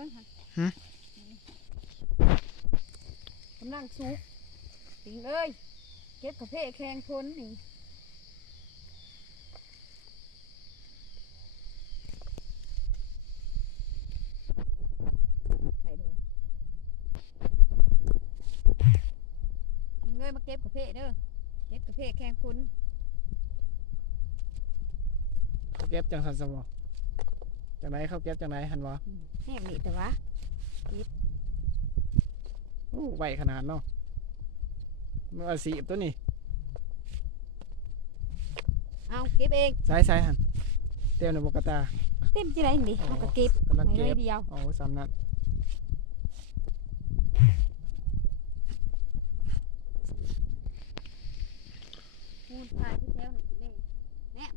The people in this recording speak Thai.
บิ่งค่ะหึกำลังสุกติงเอ้ยเก็บกระเพาะแข็งพ้นนี่ใส่ดูติงเอ้ยมาเก็บกระเพาะเด้อเก็บกระเพาะแข็งพ้น เขาเก็บจังสันสมอจังไหนเขาเก็บจังไหนหันวะ แห้งนี่แต่ว่า โอ้ไหวขนาดเนาะมันเอาสีบตัวนี้ เอาเก็บเอง ใส่หันเต็มในบกตา เต็มที่ไรนี่เอาก็เก็บ กำลัง ไม่ เก็ เล บ ยเดียว โอ้สามนัด พูนพายที่แถวหนึ่งกินเล่เนี่ย